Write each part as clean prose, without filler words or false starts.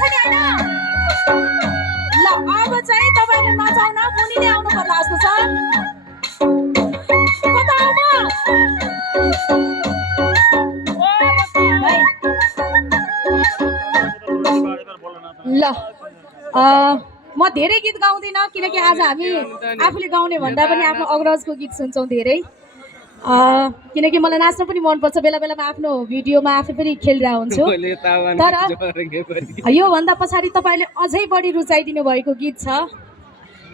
छ नि हैन ल अब चाहिँ तपाईहरुले नचाउन मुनिले आउनु पर्ला जस्तो छ कता आऊ ल म धेरै गीत गाउँदिन किनकि आज हामी आफूले गाउने भन्दा पनि आफ्नो अग्रजको गीत सुन्छौं धेरै किनकि मलाई नाच्न पनि मन पर्छ बेला बेलामा आफ्नो भिडियोमा आफै पनि खेलिरा हुन्छु तर यो भन्दा पछाडी तपाईले अझै बढी रुचाइदिनु भएको गीत छ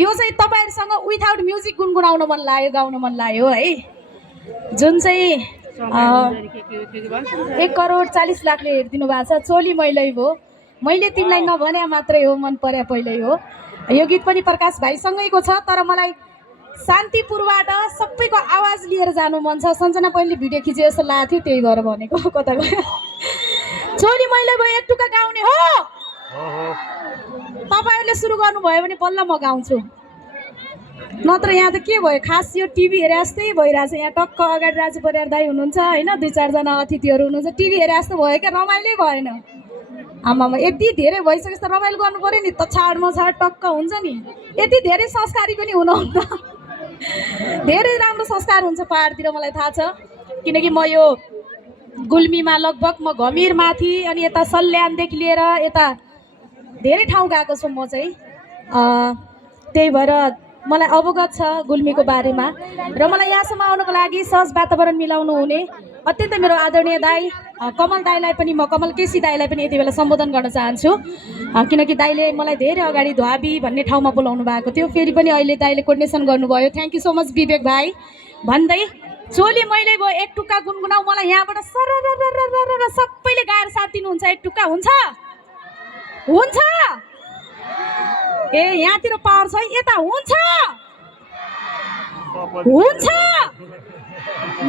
यो चाहिँ तपाईहरुसँग विथआउट म्युजिक गुनगुनाउन मन लाग्यो गाउन मन लाग्यो है जुन चाहिँ 1,40,00,000ले हेरिदिनु भएको छ चोली मैलै भो मैले तिमीलाई नभने मात्रै हो मन पर्या पहिल्यै हो यो गीत पनि प्रकाश भाइसँगैको छ तर मलाई शान्तिपुरबाट सबैको आवाज लिएर जानु मन छ सञ्जना पहिले भिडियो खिचे जस्तो लाग्थ्यो त्यही भएर भनेको कता गयो चोली मैलै भो एक टुका गाउने हो तपाईहरुले सुरु गर्नुभयो भने बल्ल म गाउँछु नत्र यहाँ त के भयो खास यो टिभी हेरे जस्तै भइरहेछ यहाँ टक्क अगाडि राजु परियार दाइ हुनुहुन्छ हैन 2-4 जना अतिथिहरु हुनुहुन्छ टिभी हेरे जस्तो भयो के रमाइलै भएन आमामा यति धेरै भइसकेछ त रमाइलो गर्नु पर्यो नि त छाडमा छाड टक्क हुन्छ नि यति धेरै संस्कारी पनि हुनुहुन्न धेरै राम्रो संस्कार हुन्छ पहाडतिर मलाई थाहा छ किनकि म यो गुल्मीमा लगभग म घमिर माथि अनि यता सल्यानदेखि लिएर यता धेरै ठाउँ गएको छु म चाहिँ त्यही भएर मलाई अवगत छ गुल्मीको बारेमा र मलाई यहाँसम्म आउनको लागि सहज वातावरण मिलाउनु हुने अत्यन्त मेरो आदरणीय दाइ कमल दाइलाई पनि म कमल केसी दाइलाई पनि यति बेला सम्बोधन गर्न चाहन्छु किनकि दाइले मलाई धेरै अगाडि ध्वाबी भन्ने ठाउँमा बोलाउनु भएको थियो फेरि पनि अहिले दाइले कोर्डिनेसन गर्नुभयो थ्यांक यू सो मच विवेक भाइ भन्दै चोली मैलै भो एक टुक्का गुनगुनाउ मलाई यहाँबाट सरररररर सबैले गाएर साथ दिनुहुन्छ एक टुक्का हुन्छ हुन्छ ए यहाँतिर पावर छ यता हुन्छ हुन्छ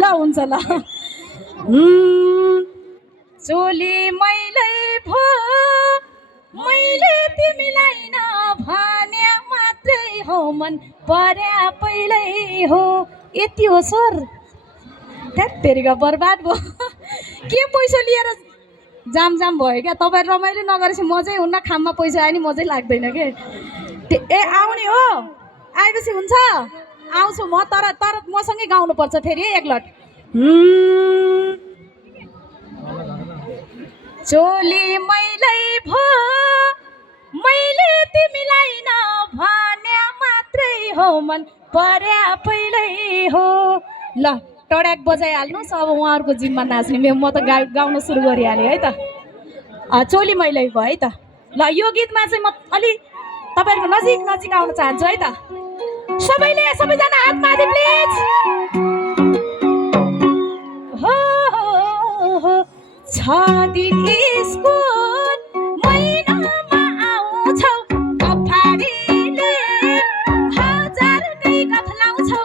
ल हुन्छ ल चोली मैलै भो मैले तिमीलाई नभने मात्रै हो मन पर्या पहिल्यै हो यति हो सर त्यतिका बर्बाद भयो के पैसा लिएर जाम भयो क्या तपाईहरु रमाइलो नगरेपछि मजै हुन्न खाममा पैसा आयो नि मजै लाग्दैन के ए आउने हो आएपछि हुन्छ आउँछु म तर मसँगै गाउनु पर्छ फेरि एक लट चोली मैलै भो मैले तिमीलाई नभने मात्रै हो मन पर्या पहिल्यै हो ल टड्याक बजाइहाल्नुस् अब उहाँहरुको जिम्मा नाच्ने म त गाउन सुरु गरिहालेँ है त चोली मैलै भयो है त ल यो गीतमा चाहिँ म अलि तपाईहरुको नजिक आउन चाहन्छु है त सबैजना हात माथि प्लिज हो छ दिन स्कुल महिनामा आउँछौ कफाडीले हजार नै गफलाउँछौ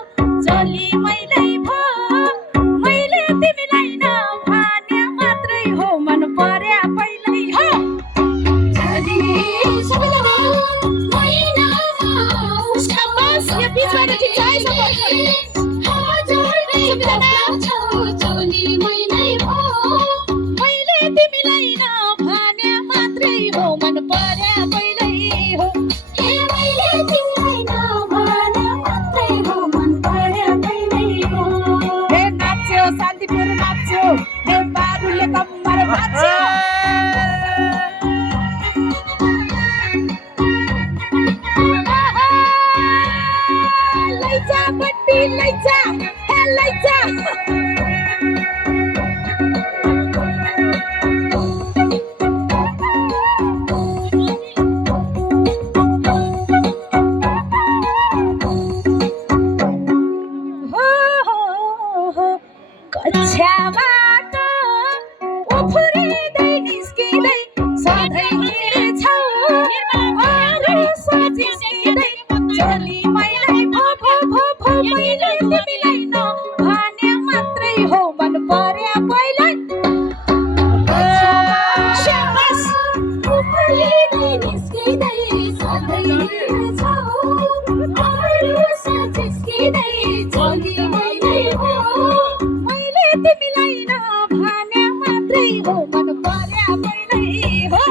चोली मैलै भो मैले तिमीलाई नभने मात्रै हो मन पर्या पहिल्यै हो सबैजना महिनामा शाबास यो बिचबाट ठिक छ है सबैजना हजार नै गफलाउँछौ चोली मैलै भो तिमीलाई नभने मात्रै हो मन पर्या पहिल्यै हो हे मैले तिमीलाई नभने मात्रै हो मन पर्या पहिल्यै हो हे नाच्यो शान्तिपुर नाच्यो हे बारुले कम्मर नाच्यो लैजा बड्डी लैजा हे लैजा कक्षाबाट उफ्रिँदै निस्किँदै सधैँ हिँड्छौ अरू सोचिँदै चोली मैलै भो मैले तिमीलाई नभने मात्रै हो मन पर्या पहिल्यै शाबास उफ्रिँदै निस्किँदै सधैँ हिँड्छौ अरू सोचिँदै चोली मैलै भो तिमीलाई नभने मात्रै हो मन पर्या पहिल्यै हो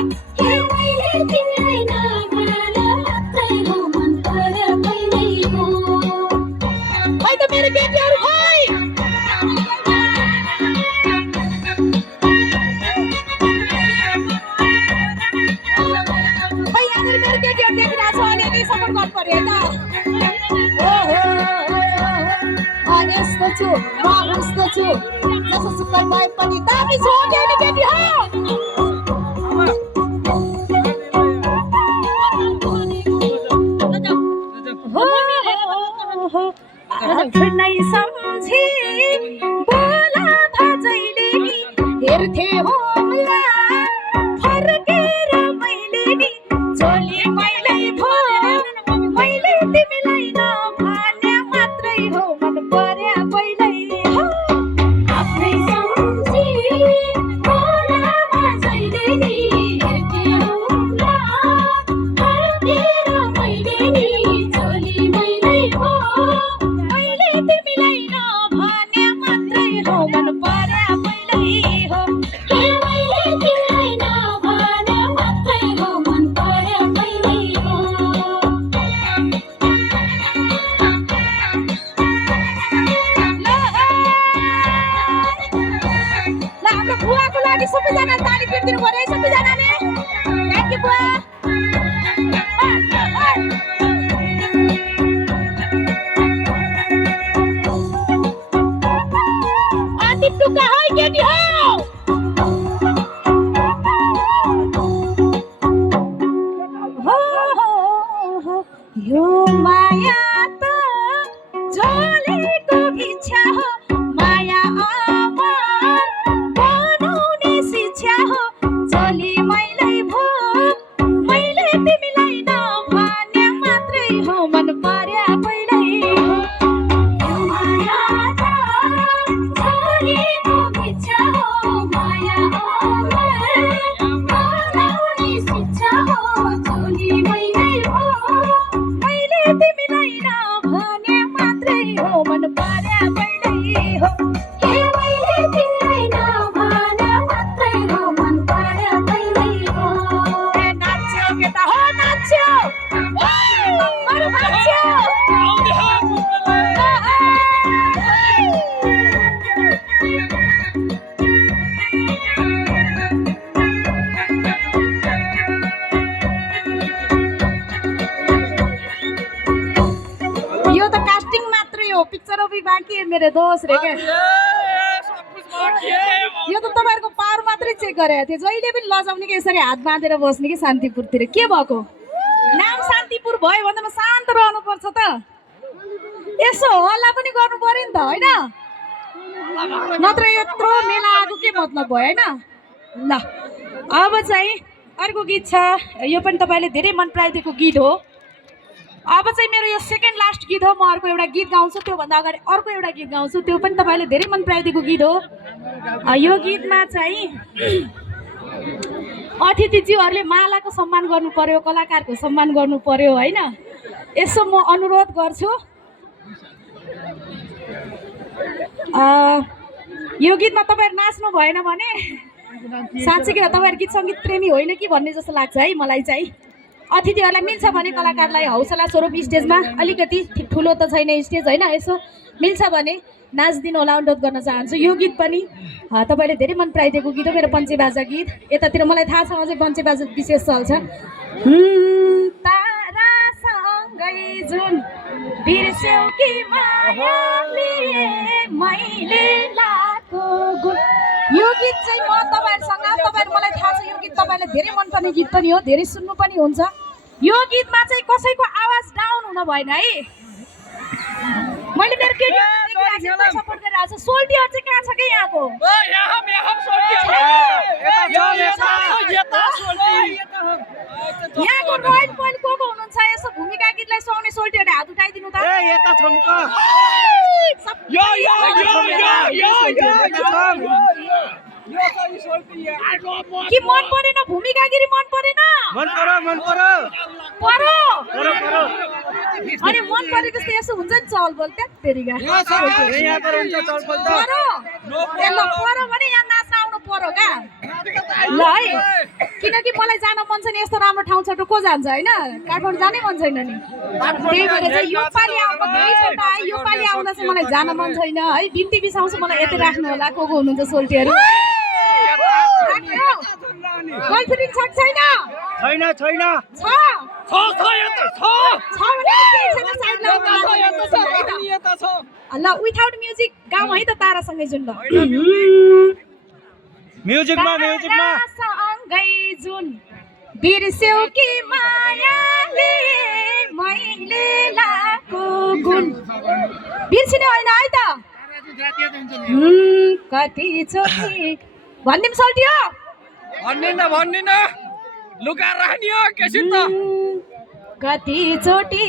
मेरो केटीहरू देखिरहेको छ अलिअलि सपोर्ट गर्नु पर्यो है त यस्तो छु म उस्तो छु जस्तो सुकै भए पनि दामी छु केटी केटी हो आफ्नै सम्झी बोला भजैले नि हेर्थे होला फर्केर मैले नि चोली मैले भो मैले तिमीलाई नभने मात्रै हो मन पर्या पहिल्यै हो आफ्नै सम्झी बोला भजैले नि हेर्थे होला फर्केर मैले नि चोली मैले भो मैले तिमीलाई नभने मात्रै हो मन पर्या पहिल्यै हो मैले तिमीलाई नभने मात्रै हो मन पर्या पहिल्यै हो ल हाम्रो बुवाको लागि सबैजना ताली पिटिदिनु पर्यो है सबैजनाले थ्याङ्क यू बुवा अति टुक्का है केटी हो यो माया त जलेको इच्छा हो माया अमर बनाउने शिक्षा हो चली मैले भो मैले तिमीलाई नभने मात्रै हो मन पर्या पहिल्यै हो यो माया त जलेको इच्छा हो माया अमर बनाउने शिक्षा हो चली मैले भो मैले तिमीलाई नभने मात्रै हो मन पर्या पहिल्यै हो मैले तिमीलाई नभने मात्रै हो मन पर्या पहिल्यै हो नाच्यो केटा हो नाच्यो अरू नाच्यो यो त कास्टिङ मात्रै हो पिक्चर भी बाँकी है मेरो दोस्त रे के यो त तपाईँहरूको पावर मात्रै चेक गरेको थियो जहिले पनि लजाउने कि यसरी हात बाँधेर बस्ने कि शान्तिपुरतिर के भएको नाम शान्तिपुर भयो भन्दामा शान्त रहनुपर्छ त यसो हल्ला पनि गर्नु पर्यो नि त होइन नत्र यत्रो मेला आएको के मतलब भयो होइन ल अब चाहिँ अर्को गीत छ यो पनि तपाईँले धेरै मन पराइदिएको गीत हो अब चाहिँ मेरो यो सेकेन्ड लास्ट गीत हो म अर्को एउटा गीत गाउँछु त्योभन्दा अगाडि अर्को एउटा गीत गाउँछु त्यो पनि तपाईँले धेरै मन पराइदिएको गीत हो यो गीतमा चाहिँ अतिथिज्यूहरूले मालाको सम्मान गर्नु पर्यो कलाकारको सम्मान गर्नु पर्यो होइन यसो म अनुरोध गर्छु यो गीतमा तपाईँहरू नाच्नु भएन भने साँच्चै तपाईँहरू गीत सङ्गीत प्रेमी होइन कि भन्ने जस्तो लाग्छ है मलाई चाहिँ अतिथिहरूलाई मिल्छ भने कलाकारलाई हौसला स्वरूप स्टेजमा अलिकति ठुलो त छैन स्टेज होइन यसो मिल्छ भने नाच्दिनु होला अनुरोध गर्न चाहन्छु यो गीत पनि तपाईँले धेरै मन पराइदिएको गीत हो मेरो पञ्चेबाजा गीत यतातिर मलाई थाहा छ अझै पञ्चेबाजा विशेष चल्छ तारासँगै जुन बिर्स्यौ कि मायाले मैले लाको गुण यो गीत चाहिँ म तपाईँहरूसँग तपाईँहरू मलाई थाहा छ यो गीत तपाईँलाई धेरै मनपर्ने गीत पनि हो धेरै सुन्नु पनि हुन्छ यो गीतमा चाहिँ कसैको आवाज डाउन हुन भएन है मैले मेरो केटीहरूलाई सपोर्ट गरिरहेको छु सोल्टीहरू चाहिँ कहाँ छ कि यहाँको यहाँको रोयल पोइन्ट को हुनुहुन्छ यसो भूमिका गीतलाई सुहाउने सोल्टीहरूले हात उठाइदिनु त कि मन परेन भूमिका गिरी मन परेन अरे मन परेको जस्तो यसो हुन्छ नि चलबल त्यत्तेरीका परो भने यहाँ नाच्न आउनु परो क्या ल है किनकि मलाई जान मन छ नि यस्तो राम्रो ठाउँ छ को जान्छ होइन काठमाडौँ जानै मन छैन नि त्यही भएर चाहिँ यो पालि आउँदा चाहिँ मलाई जान मन छैन है बिन्ती बिसाउँछु मलाई यतै राख्नु होला को हुनुहुन्छ सोल्टीहरू गर्लफ्रेन्ड छ छैन? छैन। छ भने केही छैन, साइड लाऊ। ल विथआउट म्युजिक गाउँ है त तारासँगै जुन ल म्युजिकमा तारासँगै जुन बिर्स्यौ कि मायाले मैले लाको गुण बिर्सिने होइन है त कति चोटि भनिदिउँ सल्टियो भन्दिन लुगा राख्ने हो के कति चोटि